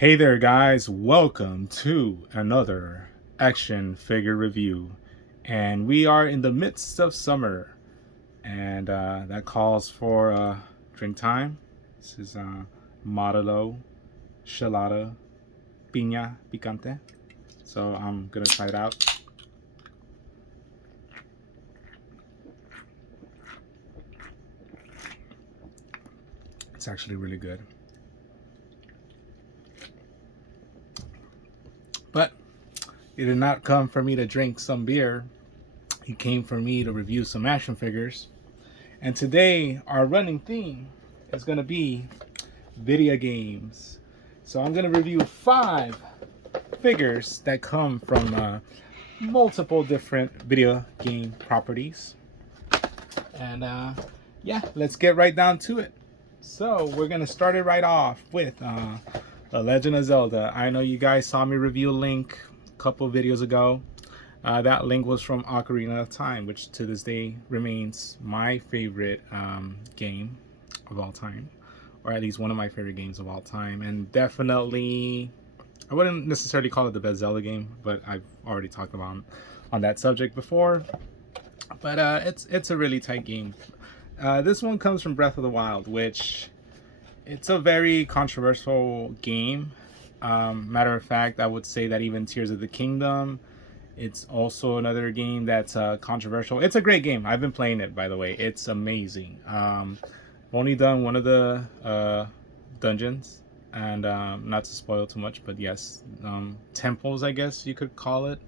Hey there, guys. Welcome to another action figure review. And we are in the midst of summer, and that calls for drink time. This is Modelo Chelada Piña Picante. So I'm going to try it out. It's actually really good. But it did not come for me to drink some beer. It came for me to review some action figures. And today, our running theme is going to be video games. So I'm going to review 5 figures that come from multiple different video game properties. And yeah, let's get right down to it. So we're going to start it right off with The Legend of Zelda. I know you guys saw me review Link a couple videos ago. That Link was from Ocarina of Time, which to this day remains my favorite game of all time, or at least one of my favorite games of all time. And definitely, I wouldn't necessarily call it the best Zelda game, but I've already talked about on that subject before. But it's a really tight game. This one comes from Breath of the Wild, which it's a very controversial game. Matter of fact, I would say that even Tears of the Kingdom, it's also another game that's controversial. It's a great game. I've been playing it, by the way. It's amazing. I've only done one of the dungeons, and not to spoil too much, but yes, temples, I guess you could call it.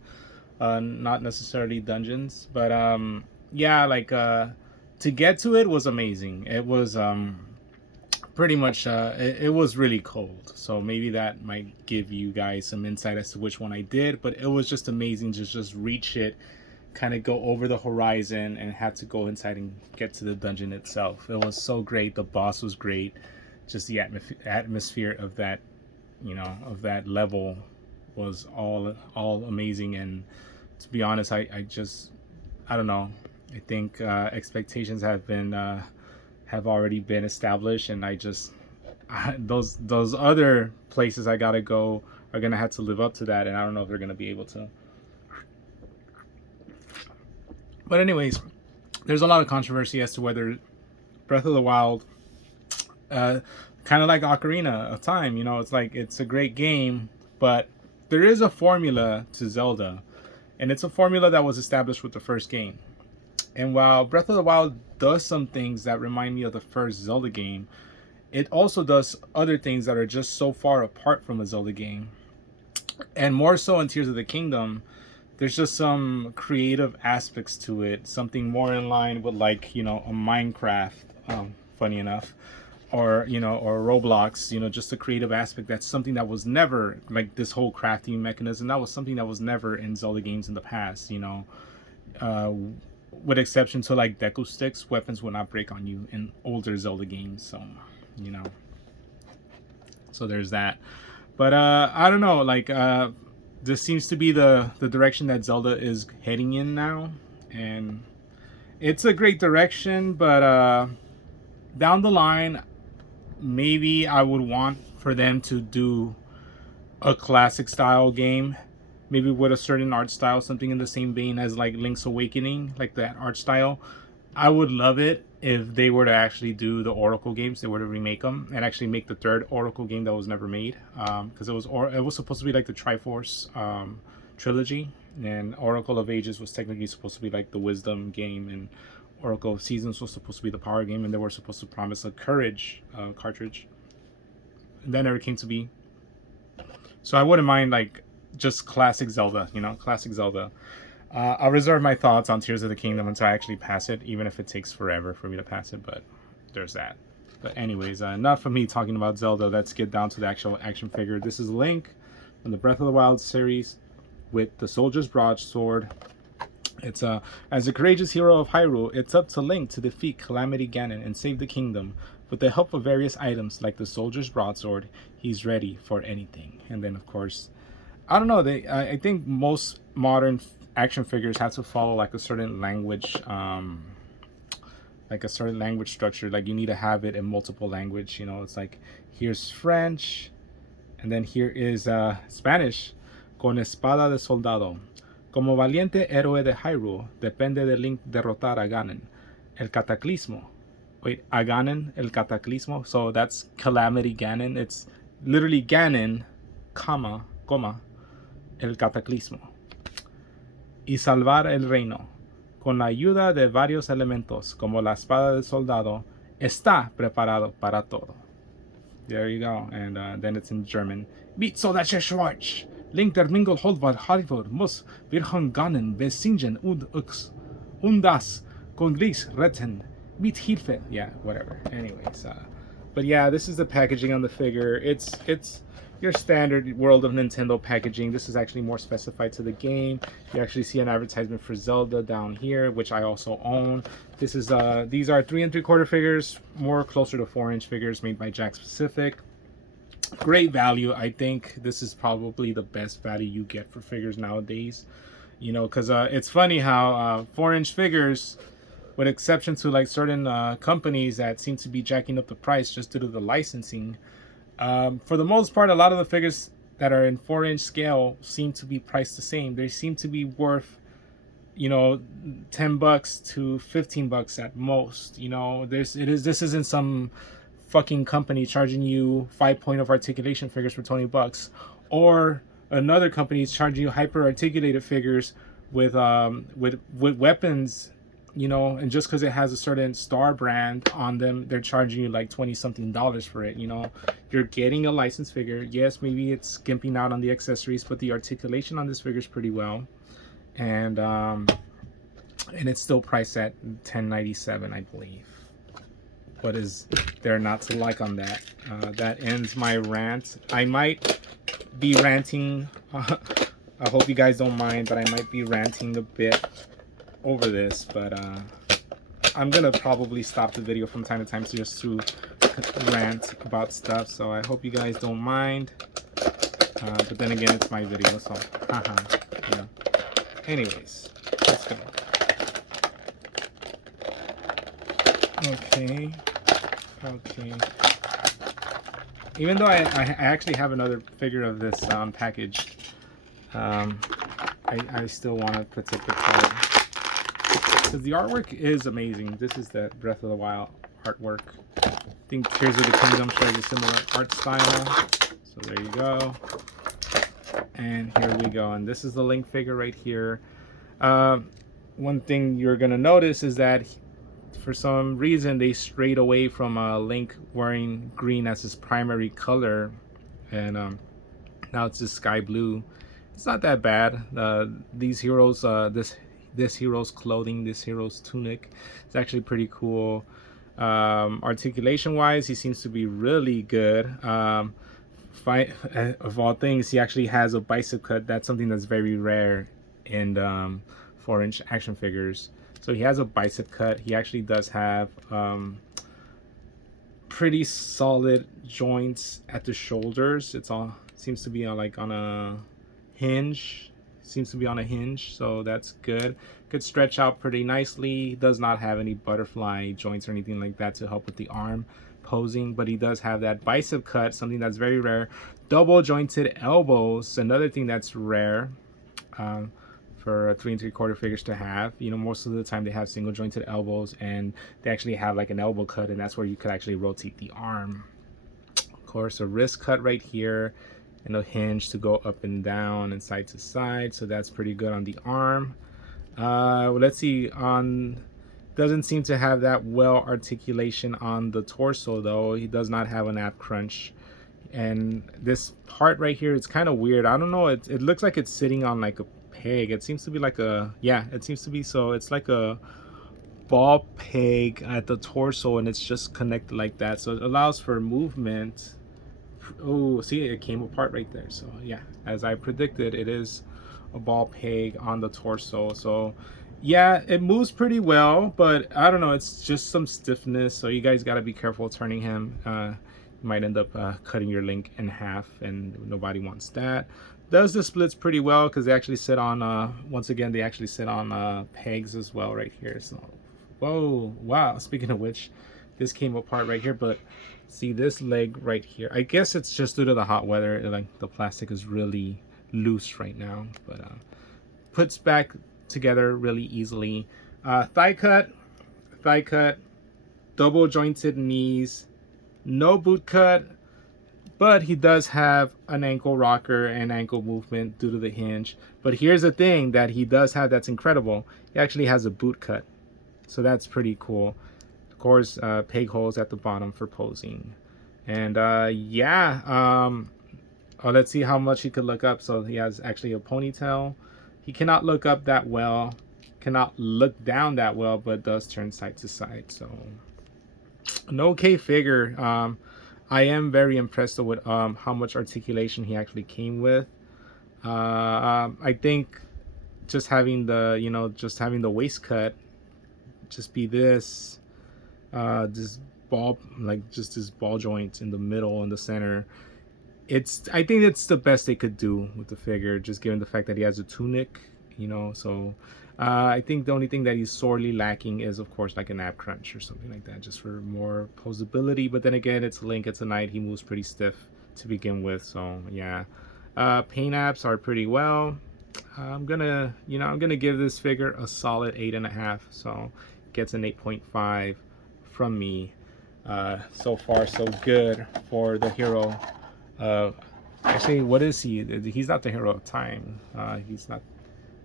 Not necessarily dungeons, but yeah, like to get to it was amazing. It was pretty much it was really cold, so maybe that might give you guys some insight as to which one I did. But it was just amazing to just reach it, kind of go over the horizon, and had to go inside and get to the dungeon itself. It was so great. The boss was great. Just the atmosphere of that, of that level was all amazing. And to be honest, I don't know, I think expectations have already been established, and those other places I gotta go are gonna have to live up to that, and I don't know if they're gonna be able to. But anyways, there's a lot of controversy as to whether Breath of the Wild, kind of like Ocarina of Time, it's like it's a great game, but there is a formula to Zelda, and it's a formula that was established with the first game. And while Breath of the Wild does some things that remind me of the first Zelda game, it also does other things that are just so far apart from a Zelda game. And more so in Tears of the Kingdom, there's just some creative aspects to it, something more in line with, like, a Minecraft, funny enough, or Roblox, just a creative aspect. That's something that was never, like this whole crafting mechanism, that was something that was never in Zelda games in the past. Uh, with exception to like Deku sticks, weapons would not break on you in older Zelda games. So, you know, so there's that. But I don't know, like this seems to be the direction that Zelda is heading in now, and it's a great direction. But down the line, maybe I would want for them to do a classic style game, maybe with a certain art style, something in the same vein as like Link's Awakening, like that art style. I would love it if they were to actually do the Oracle games. They were to remake them and actually make the third Oracle game that was never made, because it was supposed to be like the Triforce trilogy, and Oracle of Ages was technically supposed to be like the Wisdom game, and Oracle of Seasons was supposed to be the Power game, and they were supposed to promise a Courage cartridge. And that never came to be. So I wouldn't mind like just classic Zelda, classic Zelda. I'll reserve my thoughts on Tears of the Kingdom until I actually pass it, even if it takes forever for me to pass it. But there's that. But anyways, enough of me talking about Zelda. Let's get down to the actual action figure. This is Link from the Breath of the Wild series with the Soldier's Broadsword. It's as a courageous hero of Hyrule, it's up to Link to defeat Calamity Ganon and save the kingdom. With the help of various items like the Soldier's Broadsword, he's ready for anything. And then, of course, I don't know. I think most modern action figures have to follow like a certain language, structure. Like you need to have it in multiple language. It's like here's French, And then here is Spanish. Con espada de soldado. Como valiente héroe de Hyrule, depende de Link derrotar a Ganon. El cataclismo. Wait, a Ganon, el cataclismo. So that's Calamity Ganon. It's literally Ganon, coma, el cataclismo. Y salvar el reino. Con la ayuda de varios elementos, como la espada del soldado, está preparado para todo. There you go. And then it's in German. Mit soldatischer Schwarz. Link der Mingle Holdwald Harvard muss Virgen Gannen besingen und das Konglis retten. Mit Hilfe. Yeah, whatever. Anyways, but yeah, this is the packaging on the figure. It's your standard world of Nintendo packaging. This is actually more specified to the game. You actually see an advertisement for Zelda down here, which I also own. This is these are 3 3/4 figures, more closer to 4-inch figures made by Jakks Pacific. Great value. I think this is probably the best value you get for figures nowadays. You know, because it's funny how 4-inch figures, with exception to like certain companies that seem to be jacking up the price just due to the licensing, for the most part, a lot of the figures that are in 4-inch scale seem to be priced the same. They seem to be worth, you know, $10 to $15 at most. You know, this isn't some fucking company charging you 5-point of articulation figures for $20, or another company is charging you hyper articulated figures with weapons, you know, and just because it has a certain star brand on them, they're charging you like $20-something for it. You know, you're getting a licensed figure. Yes, maybe it's skimping out on the accessories, but the articulation on this figure is pretty well, and it's still priced at $10.97, I believe. What is there not to like on that? That ends my rant. I might be ranting. I hope you guys don't mind, but I might be ranting a bit over this. But I'm gonna probably stop the video from time to time just to rant about stuff. So I hope you guys don't mind. But then again, it's my video, so yeah. Anyways, let's go. Okay. Even though I actually have another figure of this package, I still want to protect the card because the artwork is amazing. This is the Breath of the Wild artwork. I think Tears of the Kingdom shares a similar art style. So there you go. And here we go. And this is the Link figure right here. One thing you're gonna notice is that for some reason they strayed away from Link wearing green as his primary color, and now it's just sky blue. It's not that bad. These heroes, this hero's clothing, this hero's tunic, is actually pretty cool. Articulation wise, he seems to be really good. Of all things, he actually has a bicep cut. That's something that's very rare in 4-inch action figures. So he has a bicep cut. He actually does have pretty solid joints at the shoulders. It's all seems to be on a hinge. So that's good. Could stretch out pretty nicely. He does not have any butterfly joints or anything like that to help with the arm posing, but he does have that bicep cut, something that's very rare. Double jointed elbows, another thing that's rare. For 3 3/4 figures to have. You know, most of the time they have single jointed elbows, and they actually have like an elbow cut, and that's where you could actually rotate the arm. Of course, a wrist cut right here, and a hinge to go up and down and side to side. So that's pretty good on the arm. Let's see, doesn't seem to have that well articulation on the torso though. He does not have an ab crunch. And this part right here, it's kind of weird. I don't know, it looks like it's sitting on like a peg. It seems to be like it seems to be, so it's like a ball peg at the torso, and it's just connected like that, so it allows for movement. Oh, see, it came apart right there. So yeah, as I predicted, it is a ball peg on the torso. So yeah, it moves pretty well, but I don't know, it's just some stiffness, so you guys got to be careful turning him. You might end up cutting your Link in half, and nobody wants that. Does the splits pretty well because they actually sit on once again, they actually sit on pegs as well right here. So whoa, wow, speaking of which, this came apart right here, but See this leg right here. I guess it's just due to the hot weather. Like the plastic is really loose right now, but puts back together really easily. Thigh cut, double jointed knees, no boot cut, but he does have an ankle rocker and ankle movement due to the hinge. But here's the thing that he does have that's incredible. He actually has a boot cut, so that's pretty cool. Of course, peg holes at the bottom for posing. And yeah, let's see how much he could look up. So he has actually a ponytail. He cannot look up that well, cannot look down that well, but does turn side to side. So an okay figure. I am very impressed with how much articulation he actually came with. I think just having the waist cut, just be this ball, like just this ball joint in the middle and the center. I think it's the best they could do with the figure, just given the fact that he has a tunic, so I think the only thing that he's sorely lacking is, of course, like an ab crunch or something like that, just for more posability. But then again, it's Link, it's a knight, he moves pretty stiff to begin with, so yeah. Paint apps are pretty well. I'm gonna give this figure a solid 8.5, so gets an 8.5 from me. So far so good for the hero. Actually, what is he? He's not the hero of time. He's not.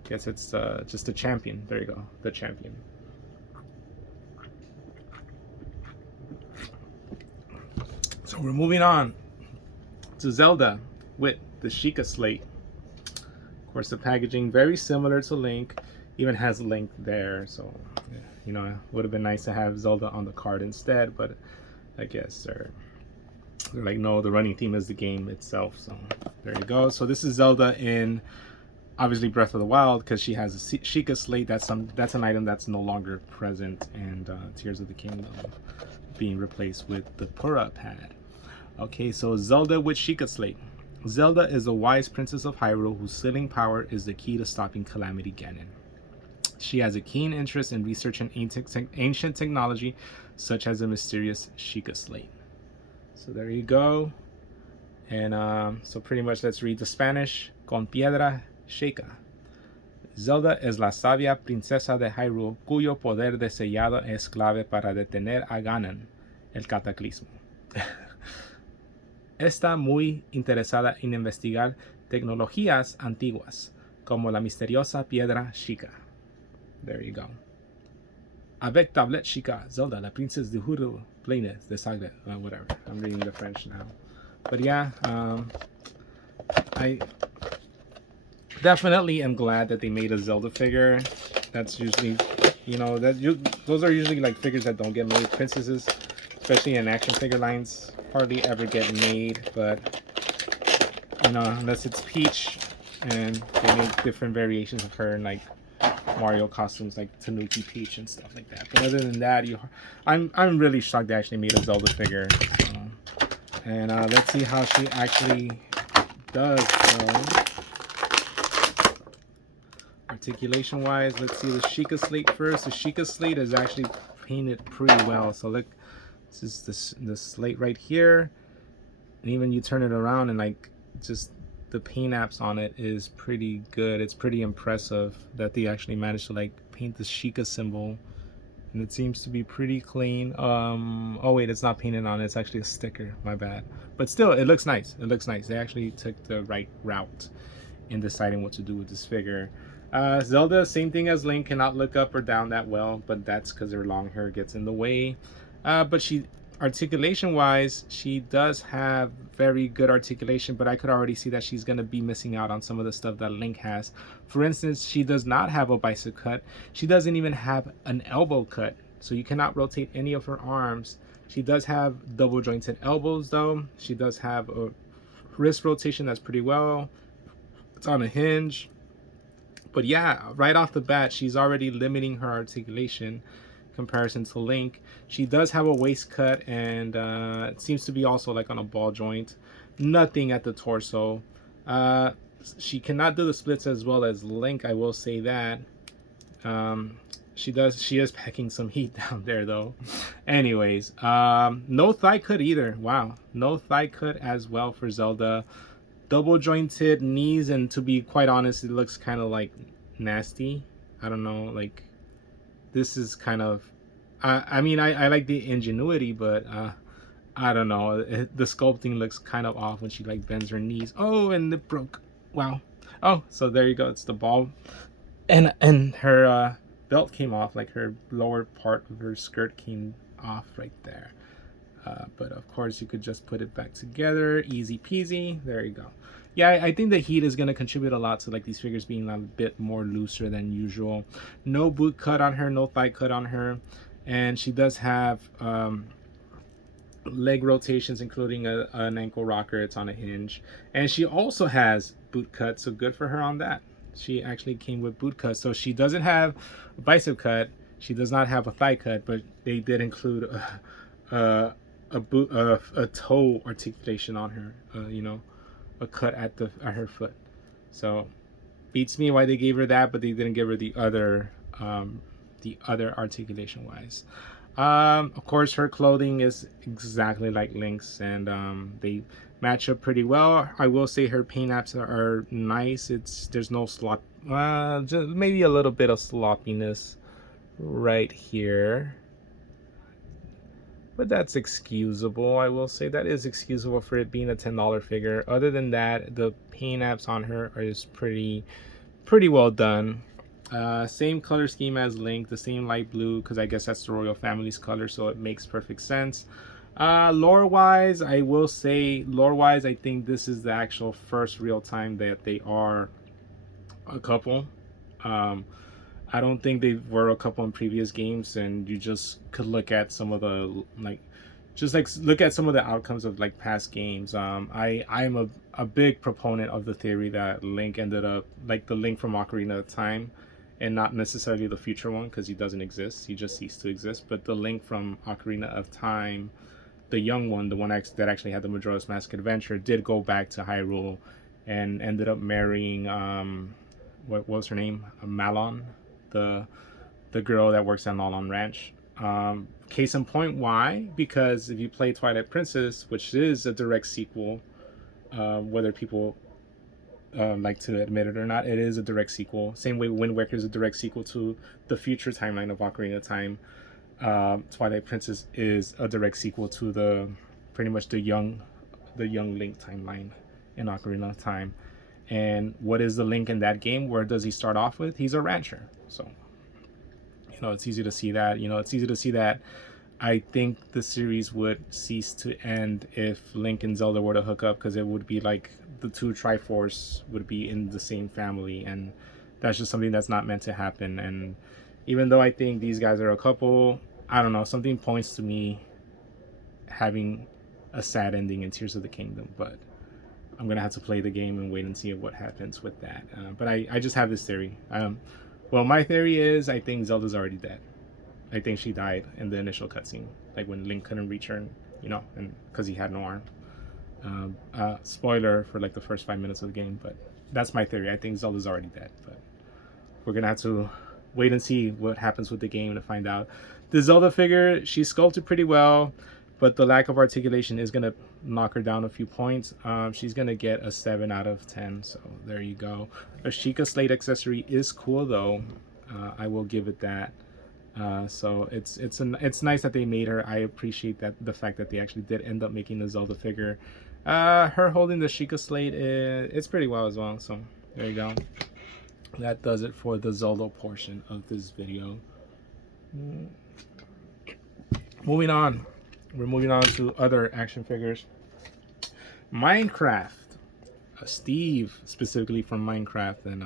I guess it's just the champion. There you go, the champion. So we're moving on to Zelda with the Sheikah slate. Of course, the packaging very similar to Link. Even has Link there, so it would have been nice to have Zelda on the card instead, but I guess they're like, no, the running theme is the game itself. So there you go. So this is Zelda in obviously Breath of the Wild, because she has a Sheikah slate. That's an item that's no longer present, and Tears of the Kingdom being replaced with the Pura pad. Okay, so Zelda with Sheikah slate. Zelda is a wise princess of Hyrule whose sealing power is the key to stopping Calamity Ganon. She has a keen interest in researching ancient technology, such as the mysterious Sheikah slate. So there you go. And so pretty much let's read the Spanish. Con piedra Sheikah. Zelda es la sabia princesa de Hyrule cuyo poder de sellado es clave para detener a Ganon, el cataclismo. Está muy interesada en investigar tecnologías antiguas, como la misteriosa piedra Sheikah. There you go. Avec tablette Sheikah, Zelda, la princesse de Hyrule, pleine de sagre. Whatever. I'm reading the French now. But yeah, I definitely am glad that they made a Zelda figure. That's usually, those are usually like figures that don't get made. Princesses, especially in action figure lines, hardly ever get made. But unless it's Peach, and they make different variations of her in like Mario costumes, like Tanuki Peach and stuff like that. But other than that, I'm really shocked they actually made a Zelda figure. And let's see how she actually does. Articulation wise, let's see the Sheikah slate first. The Sheikah slate is actually painted pretty well. So look, this is the slate right here, and even you turn it around and like just the paint apps on it is pretty good. It's pretty impressive that they actually managed to like paint the Sheikah symbol, and it seems to be pretty clean. Oh wait, it's not painted on, it's actually a sticker, my bad. But still, it looks nice. It looks nice. They actually took the right route in deciding what to do with this figure. Zelda, same thing as Link, cannot look up or down that well, but that's because her long hair gets in the way. But articulation wise, she does have very good articulation, but I could already see that she's going to be missing out on some of the stuff that Link has. For instance, she does not have a bicep cut. She doesn't even have an elbow cut, so you cannot rotate any of her arms. She does have double jointed elbows though. She does have a wrist rotation that's pretty well. It's on a hinge. But yeah, right off the bat, she's already limiting her articulation comparison to Link. She does have a waist cut, and it seems to be also like on a ball joint. Nothing at the torso. She cannot do the splits as well as Link, I will say that. She is packing some heat down there though. Anyways, no thigh cut either. Wow, no thigh cut as well for Zelda. Double jointed knees, and to be quite honest, it looks kind of like nasty. I don't know, like this is kind of. I mean, I like the ingenuity, but I don't know. The sculpting looks kind of off when she like bends her knees. Oh, and it broke. Wow. Oh, so there you go. It's the ball, and her belt came off. Like her lower part of her skirt came off right there. But of course, you could just put it back together, easy peasy. There you go. Yeah, I think the heat is going to contribute a lot to like these figures being a bit more looser than usual. No boot cut on her, no thigh cut on her, and she does have leg rotations, including an ankle rocker. It's on a hinge, and she also has boot cut. So good for her on that. She actually came with boot cut, so she doesn't have a bicep cut. She does not have a thigh cut, but they did include a toe articulation on her. You know, a cut at her foot. So beats me why they gave her that, but they didn't give her the other articulation wise. Of course, her clothing is exactly like Link's, and they match up pretty well. I will say her paint apps are nice. There's no slop, just maybe a little bit of sloppiness right here, but that's excusable. I will say that is excusable for it being a $10 figure. Other than that, the paint apps on her is pretty well done. Same color scheme as Link, the same light blue, because I guess that's the royal family's color, so it makes perfect sense. Lore wise, I will say, I think this is the actual first real time that they are a couple. I don't think they were a couple in previous games, and you just could look at some of the look at some of the outcomes of like past games. I'm a big proponent of the theory that Link ended up like the Link from Ocarina of Time, and not necessarily the future one, because he doesn't exist. He just ceased to exist. But the Link from Ocarina of Time, the young one, the one that actually had the Majora's Mask adventure, did go back to Hyrule and ended up marrying what was her name? Malon, the girl that works at Malon Ranch. Case in point, why? Because if you play Twilight Princess, which is a direct sequel, whether people like to admit it or not, it is a direct sequel. Same way Wind Waker is a direct sequel to the future timeline of Ocarina of Time. Twilight Princess is a direct sequel to the pretty much the young Link timeline in Ocarina of Time. And what is the Link in that game? Where does he start off with? He's a rancher. So, you know, it's easy to see that. It's easy to see that. I think the series would cease to end if Link and Zelda were to hook up, because it would be like the two Triforce would be in the same family, and that's just something that's not meant to happen. And even though I think these guys are a couple, I don't know, something points to me having a sad ending in Tears of the Kingdom, but I'm gonna have to play the game and wait and see what happens with that. But I just have this theory. Well, my theory is I think Zelda's already dead. I think she died in the initial cutscene, like when Link couldn't reach her, and because he had no arm. Spoiler for like the first 5 minutes of the game, but that's my theory. I think Zelda's already dead, but we're gonna have to wait and see what happens with the game to find out. The Zelda figure, she's sculpted pretty well, but the lack of articulation is gonna knock her down a few points. She's gonna get a 7 out of 10, so there you go. A Sheikah Slate accessory is cool though. I will give it that. So it's nice that they made her. I appreciate that, the fact that they actually did end up making the Zelda figure. Her holding the Sheikah Slate, it's pretty well as well. So there you go. That does it for the Zelda portion of this video. Moving on. We're moving on to other action figures. Minecraft. Steve, specifically from Minecraft. And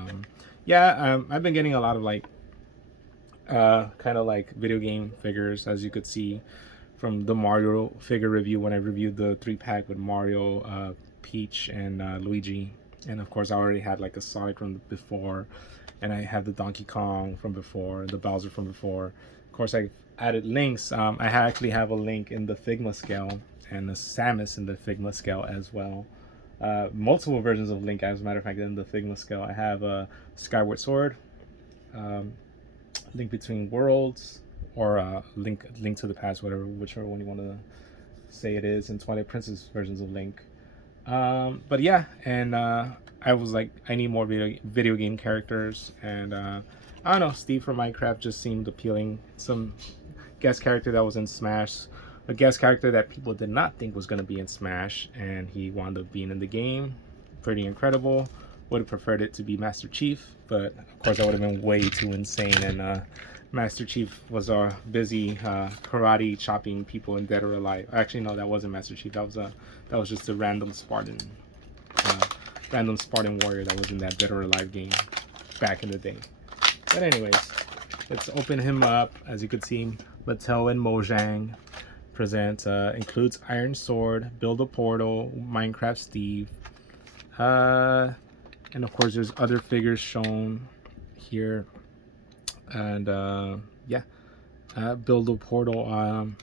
I've been getting a lot of like kind of like video game figures, as you could see from the Mario figure review when I reviewed the 3-pack with Mario, Peach, and Luigi. And of course I already had like a Sonic from before, and I have the Donkey Kong from before, the Bowser from before. Of course I added Links. I actually have a Link in the Figma scale and a Samus in the Figma scale as well. Multiple versions of Link, as a matter of fact, in the Figma scale. I have a Skyward Sword, Link Between Worlds, or Link to the Past, whichever one you want to say it is, and Twilight Princess versions of Link. But yeah, and I was like, I need more video game characters, and I don't know, Steve from Minecraft just seemed appealing. Some guest character that was in Smash, a guest character that people did not think was going to be in Smash, and he wound up being in the game. Pretty incredible. Would have preferred it to be Master Chief, but of course that would have been way too insane, and Master Chief was busy karate chopping people in Dead or Alive. Actually, no, that wasn't Master Chief. That was just a random Spartan warrior that was in that Dead or Alive game back in the day. But anyways, let's open him up. As you can see, Mattel and Mojang present includes Iron Sword, Build a Portal, Minecraft Steve, and of course there's other figures shown here. And yeah, build a portal.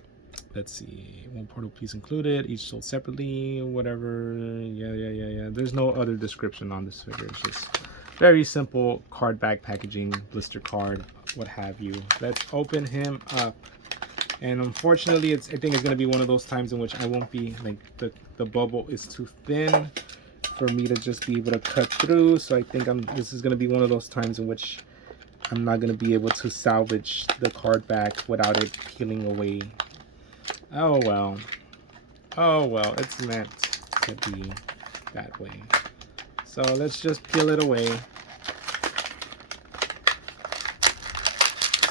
Let's see, one portal piece included, each sold separately, whatever. Yeah. There's no other description on this figure. It's just very simple card back packaging, blister card, what have you. Let's open him up. And unfortunately, I think it's gonna be one of those times in which I won't be like, the bubble is too thin for me to just be able to cut through. So I think this is gonna be one of those times in which I'm not going to be able to salvage the card back without it peeling away. Oh well. Oh well, it's meant to be that way. So let's just peel it away.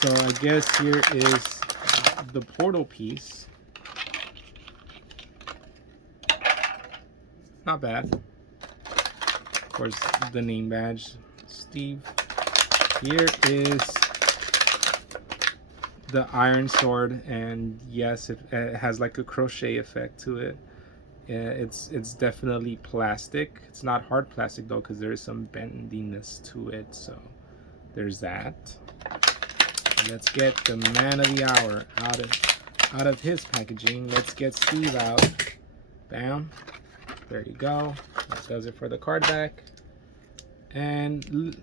So I guess here is the portal piece. Not bad. Of course, the name badge, Steve. Here is the Iron Sword, and yes, it has like a crochet effect to it. It's definitely plastic. It's not hard plastic though, because there is some bendiness to it. So there's that. Let's get the man of the hour out of his packaging. Let's get Steve out. Bam. There you go. That does it for the card back. And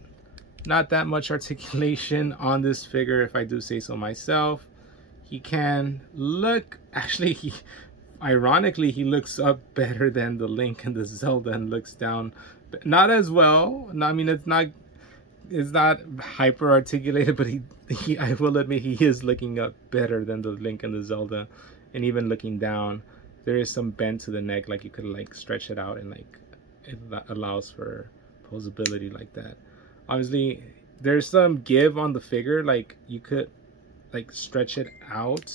not that much articulation on this figure, if I do say so myself. He can look, actually, ironically, he looks up better than the Link and the Zelda, and looks down not as well. I mean, it's not hyper articulated, but he I will admit he is looking up better than the Link and the Zelda. And even looking down, there is some bend to the neck, like you could like stretch it out, and like it allows for posability like that. Obviously there's some give on the figure, like you could like stretch it out,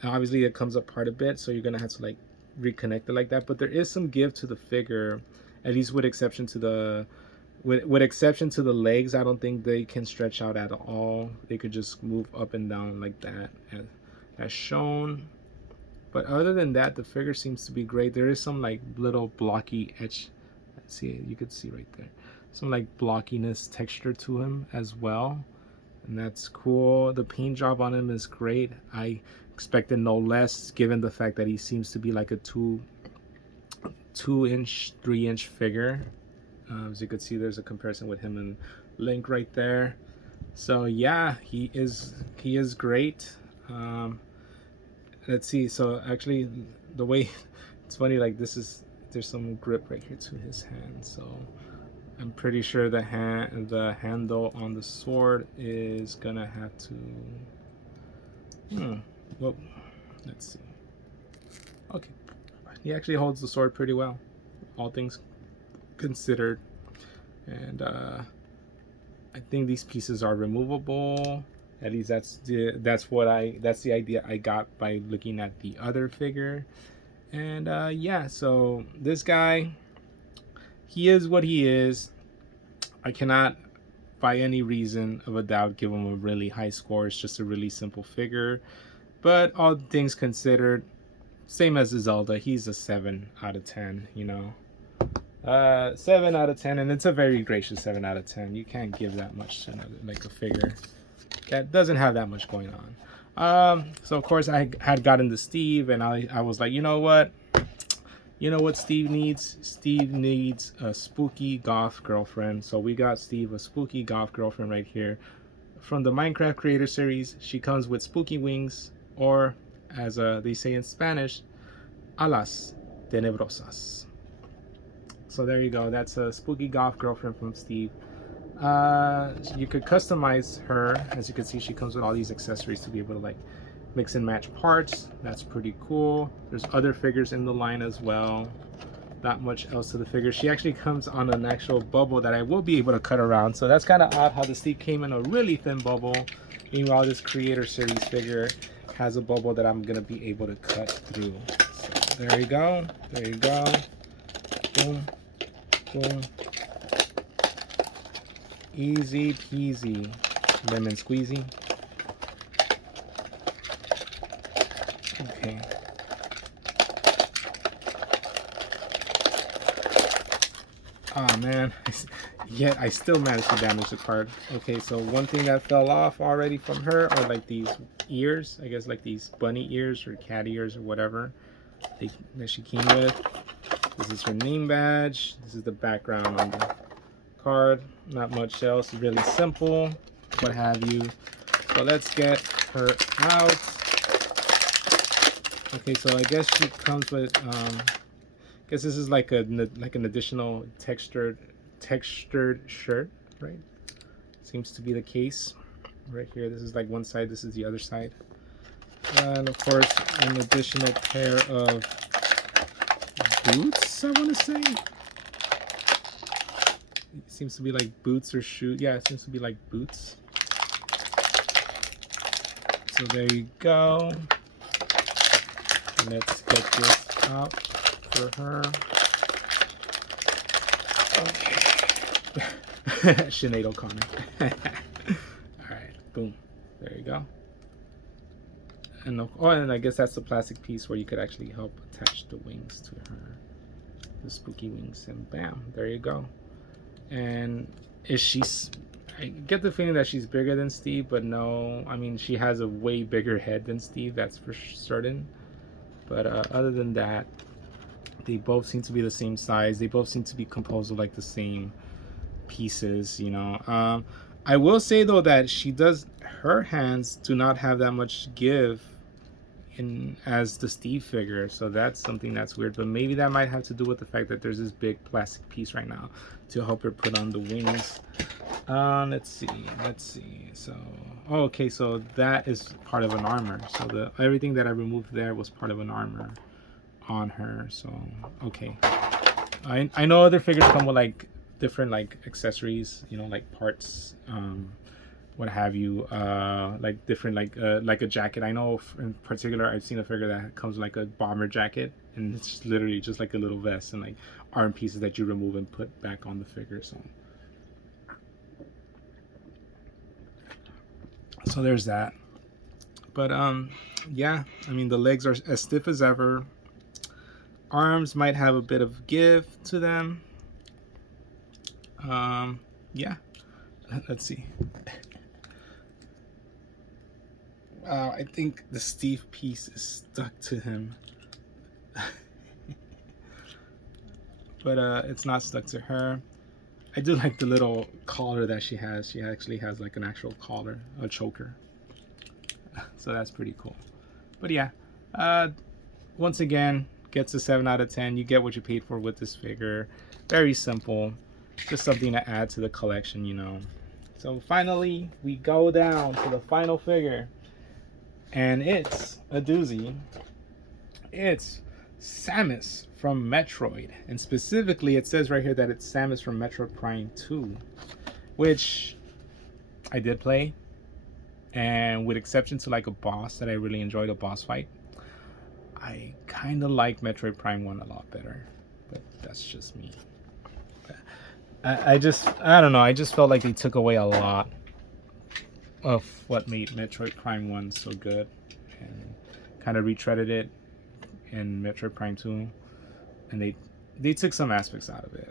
and obviously it comes apart a bit, so you're gonna have to like reconnect it like that. But there is some give to the figure, at least with exception to the legs. I don't think they can stretch out at all. They could just move up and down like that as shown. But other than that, the figure seems to be great. There is some like little blocky edge. See, you could see right there, some like blockiness texture to him as well, and that's cool. The paint job on him is great. I expected no less, given the fact that he seems to be like a 3-inch figure. As you can see, there's a comparison with him and Link right there. So yeah, he is great. Let's see. So actually, the way it's funny, like there's some grip right here to his hand. So I'm pretty sure the handle on the sword is gonna have to. Well, let's see. Okay, he actually holds the sword pretty well, all things considered. And I think these pieces are removable. At least that's the idea I got by looking at the other figure. And yeah, so this guy, he is what he is. I cannot by any reason of a doubt give him a really high score. It's just a really simple figure, but all things considered, same as the Zelda, he's a 7 out of 10, you know. 7 out of 10, and it's a very gracious 7 out of 10. You can't give that much to another, like a figure that doesn't have that much going on. So of course I had gotten to Steve, and I was like, you know what Steve needs? Steve needs a spooky goth girlfriend. So we got Steve a spooky goth girlfriend right here from the Minecraft Creator Series, she comes with spooky wings, or as they say in Spanish, alas tenebrosas. So there you go. That's a spooky goth girlfriend from Steve. You could customize her. As you can see, she comes with all these accessories to be able to like mix and match parts. That's pretty cool. There's other figures in the line as well. Not much else to the figure. She actually comes on an actual bubble that I will be able to cut around. So that's kind of odd how the Steve came in a really thin bubble. Meanwhile, this Creator Series figure has a bubble that I'm gonna be able to cut through. So there you go. There you go. Boom. Boom. Easy peasy. Lemon squeezy. Okay. Oh man, yet I still managed to damage the card. Okay, so one thing that fell off already from her are like these ears. I guess like these bunny ears or cat ears or whatever that she came with. This is her name badge. This is the background on the card. Not much else. Really simple. What have you. So let's get her out. Okay, so I guess she comes with I guess this is like an additional textured shirt, right? Seems to be the case. Right here, this is like one side, this is the other side. And of course, an additional pair of boots, I want to say. It seems to be like boots or shoes. Yeah, it seems to be like boots. So there you go. Let's get this out for her. Okay. Sinead O'Connor. Alright, boom. There you go. And and I guess that's the plastic piece where you could actually help attach the wings to her. The spooky wings. And bam, there you go. And is she... I get the feeling that she's bigger than Steve, but no. I mean, she has a way bigger head than Steve, that's for certain. But other than that, they both seem to be the same size. They both seem to be composed of like the same pieces, you know. I will say though that her hands do not have that much give as the Steve figure, so that's something that's weird. But maybe that might have to do with the fact that there's this big plastic piece right now to help her put on the wings. Let's see. So, oh, okay, so that is part of an armor. So everything that I removed there was part of an armor on her. So, okay. I know other figures come with like different like accessories, you know, like parts, what have you, like different like a jacket. I know in particular I've seen a figure that comes with like a bomber jacket, and it's literally just like a little vest and like arm pieces that you remove and put back on the figure. So there's that. But yeah, I mean the legs are as stiff as ever. Arms might have a bit of give to them. Yeah, let's see. I think the Steve piece is stuck to him. But it's not stuck to her. I do like the little collar that she has. She actually has like an actual collar, a choker. So that's pretty cool. But yeah, once again, gets a 7 out of 10. You get what you paid for with this figure. Very simple. Just something to add to the collection, you know. So finally, we go down to the final figure. And it's a doozy. It's Samus from Metroid. And specifically, it says right here that it's Samus from Metroid Prime 2. Which I did play. And with exception to like a boss that I really enjoyed, a boss fight, I kind of like Metroid Prime 1 a lot better. But that's just me. I don't know. I just felt like they took away a lot of what made Metroid Prime 1 so good, and kind of retreaded it in Metroid Prime 2, and they took some aspects out of it.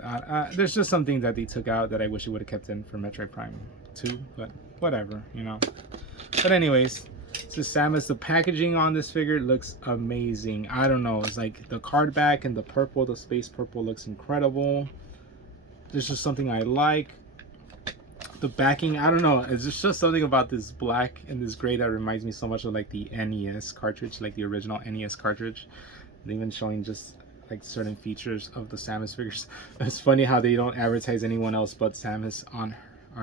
There's just something that they took out that I wish it would have kept in for Metroid Prime 2, but whatever, you know. But anyways, so Samus, the packaging on this figure looks amazing. I don't know, it's like the card back and the purple, the space purple looks incredible. There's just something I like. The backing, I don't know. It's just something about this black and this gray that reminds me so much of like the NES cartridge, like the original NES cartridge. And even showing just like certain features of the Samus figures. It's funny how they don't advertise anyone else but Samus on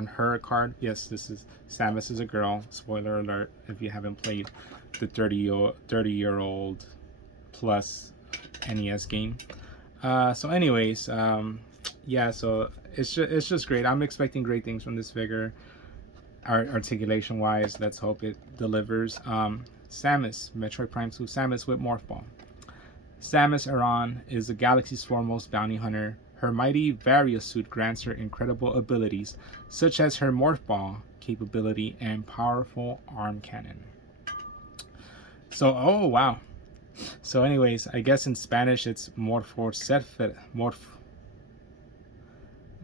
her card. Yes, this is Samus is a girl. Spoiler alert if you haven't played the 30-year-old plus NES game. So anyways, yeah, so it's just great. I'm expecting great things from this figure. Articulation wise, let's hope it delivers. Samus, Metroid Prime 2 Samus with Morph Ball. Samus Aran is the galaxy's foremost bounty hunter. Her mighty Various suit grants her incredible abilities, such as her Morph Ball capability and powerful arm cannon. So, oh wow. So anyways, I guess in Spanish it's Morphosfera.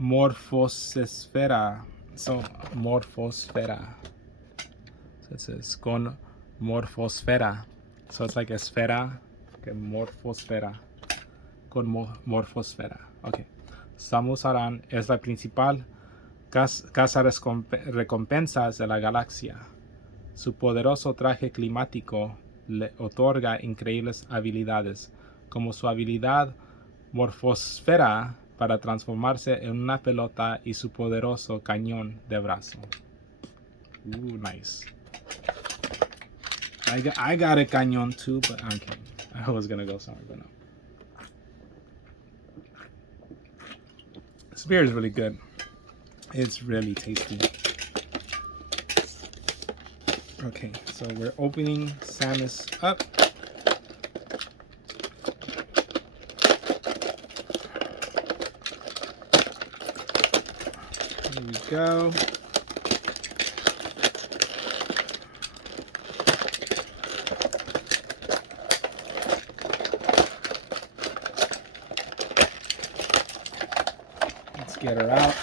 Morphosfera. So Morphosfera. So it says con Morphosfera. So it's like a esfera. Okay, Morphosfera. Con Morphosfera. Okay. Samus Aran es la principal casa recompensas de la galaxia. Su poderoso traje climático le otorga increíbles habilidades, como su habilidad Morfosfera para transformarse en una pelota y su poderoso cañón de brazo. Ooh, nice. I got a cañón too, but I'm kidding. I was gonna go somewhere, but no. This beer is really good. It's really tasty. Okay, so we're opening Samus up. Here we go. Let's get her out.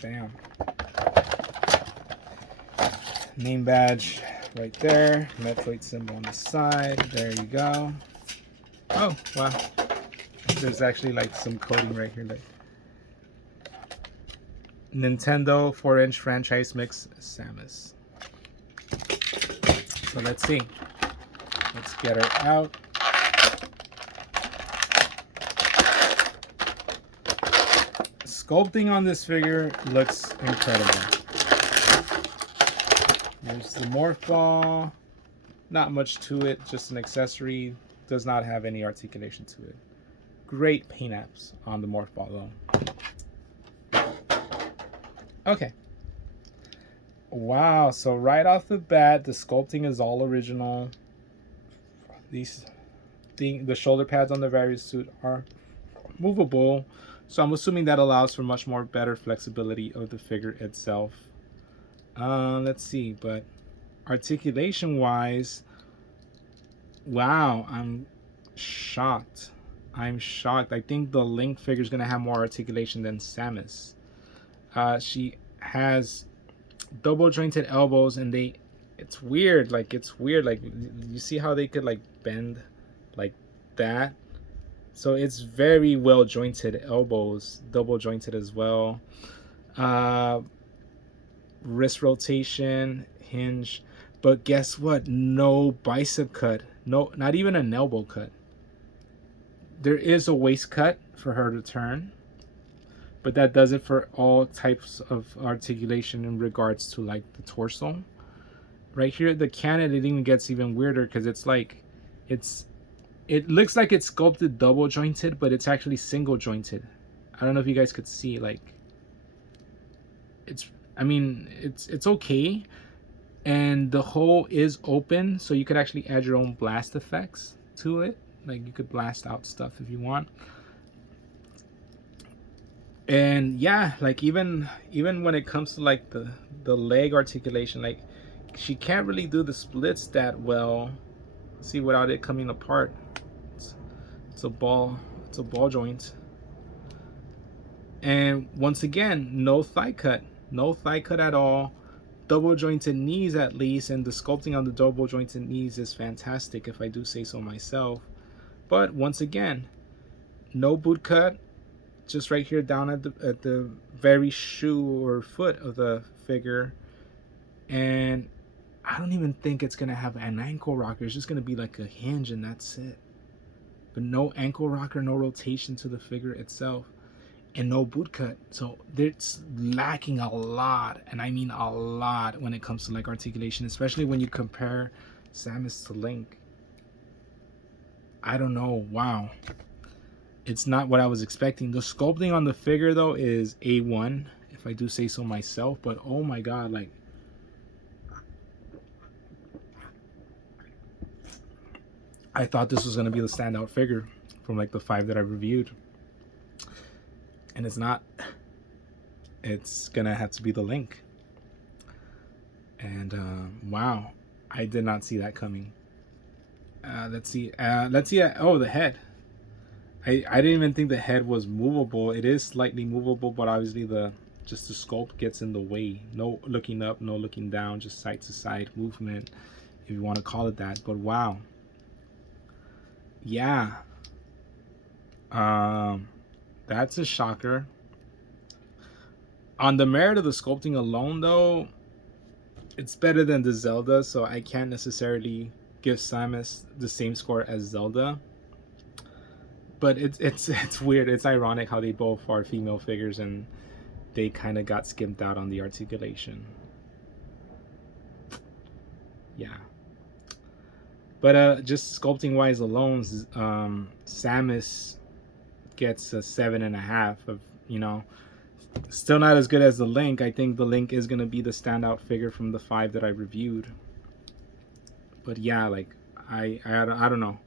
Bam. Name badge right there. Metroid symbol on the side. There you go. Oh, wow. There's actually like some coding right here. Like Nintendo 4-inch franchise mix Samus. So let's see. Let's get her out. Sculpting on this figure looks incredible. There's the Morph Ball. Not much to it, just an accessory. Does not have any articulation to it. Great paint apps on the Morph Ball though. Okay. Wow, so right off the bat, the sculpting is all original. The shoulder pads on the Various suit are movable, so I'm assuming that allows for much more better flexibility of the figure itself. Let's see, but articulation wise, wow, I'm shocked. I think the Link figure is gonna have more articulation than Samus. She has double jointed elbows, and it's weird. Like you see how they could like bend like that. So it's very well jointed elbows, double jointed as well. Wrist rotation, hinge, but guess what? No bicep cut. No, not even an elbow cut. There is a waist cut for her to turn, but that does it for all types of articulation in regards to like the torso. Right here, the cannon, it even gets even weirder because it's like, it looks like it's sculpted double jointed, but it's actually single jointed. I don't know if you guys could see, like, it's okay. And the hole is open, so you could actually add your own blast effects to it. Like you could blast out stuff if you want. And yeah, like even when it comes to like the leg articulation, like she can't really do the splits that well. See, without it coming apart. It's a ball joint. And once again, no thigh cut at all. Double jointed knees at least, and the sculpting on the double jointed knees is fantastic if I do say so myself. But once again, no boot cut, just right here down at the very shoe or foot of the figure, and I don't even think it's gonna have an ankle rocker. It's just gonna be like a hinge and that's it. But no ankle rocker, no rotation to the figure itself, and no boot cut. So it's lacking a lot, and I mean a lot, when it comes to like articulation, especially when you compare Samus to Link. I don't know. Wow. It's not what I was expecting. The sculpting on the figure though is A1, if I do say so myself, but oh my god, like, I thought this was going to be the standout figure from like the 5 that I reviewed, and it's not. It's gonna have to be the Link. And wow, I did not see that coming. Let's see. Oh, the head. I didn't even think the head was movable. It is slightly movable, but obviously the sculpt gets in the way. No looking up, no looking down, just side to side movement, if you want to call it that. But wow. Yeah. That's a shocker. On the merit of the sculpting alone though, it's better than the Zelda, so I can't necessarily give Samus the same score as Zelda. But it's weird. It's ironic how they both are female figures and they kind of got skimped out on the articulation. Yeah. But just sculpting wise alone, Samus gets a 7.5 of, you know, still not as good as the Link. I think the Link is gonna be the standout figure from the 5 that I reviewed. But yeah, like I don't know.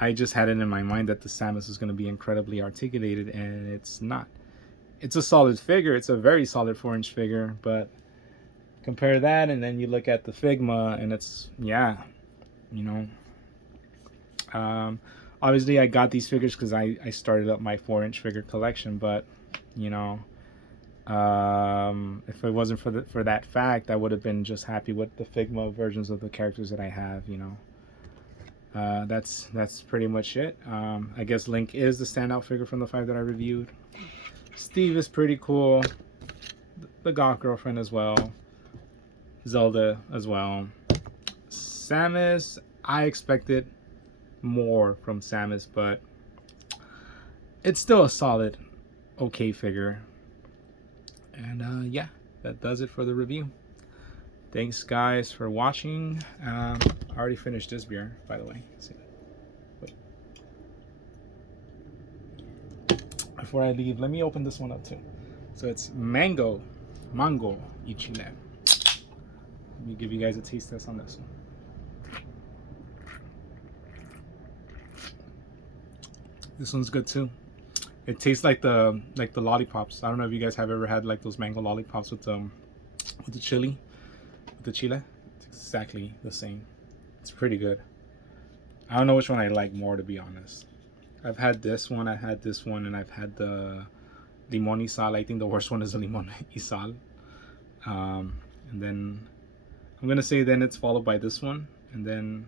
I just had it in my mind that the Samus was gonna be incredibly articulated, and it's not. It's a solid figure. It's a very solid 4-inch figure, but compare that and then you look at the Figma, and it's, yeah, you know. Obviously I got these figures because I started up my 4-inch figure collection, but you know, if it wasn't for that fact, I would have been just happy with the Figma versions of the characters that I have, you know. That's pretty much it. I guess Link is the standout figure from the 5 that I reviewed. Steve is pretty cool. The Goth Girlfriend as well. Zelda as well. Samus, I expected more from Samus, but it's still a solid, okay figure. And yeah, that does it for the review. Thanks guys for watching. I already finished this beer, by the way. See that? Wait. Before I leave, let me open this one up too. So it's mango y chile. Let me give you guys a taste test on this one. This one's good too. It tastes like the lollipops. I don't know if you guys have ever had like those mango lollipops with the chili. The chile, it's exactly the same. It's pretty good. I don't know which one I like more, to be honest. I've had this one, and I've had the limon y sal. I think the worst one is the limon y sal. And then I'm gonna say then it's followed by this one, and then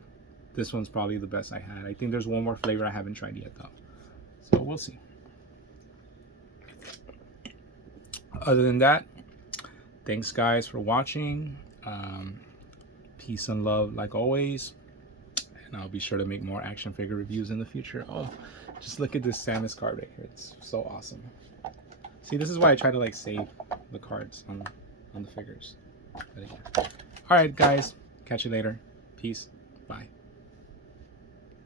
this one's probably the best I had. I think there's one more flavor I haven't tried yet though, so we'll see. Other than that, thanks guys for watching. Peace and love like always, and I'll be sure to make more action figure reviews in the future. Oh, just look at this Samus card right here. It's so awesome. See, this is why I try to like save the cards on the figures. All right guys, catch you later. Peace. Bye.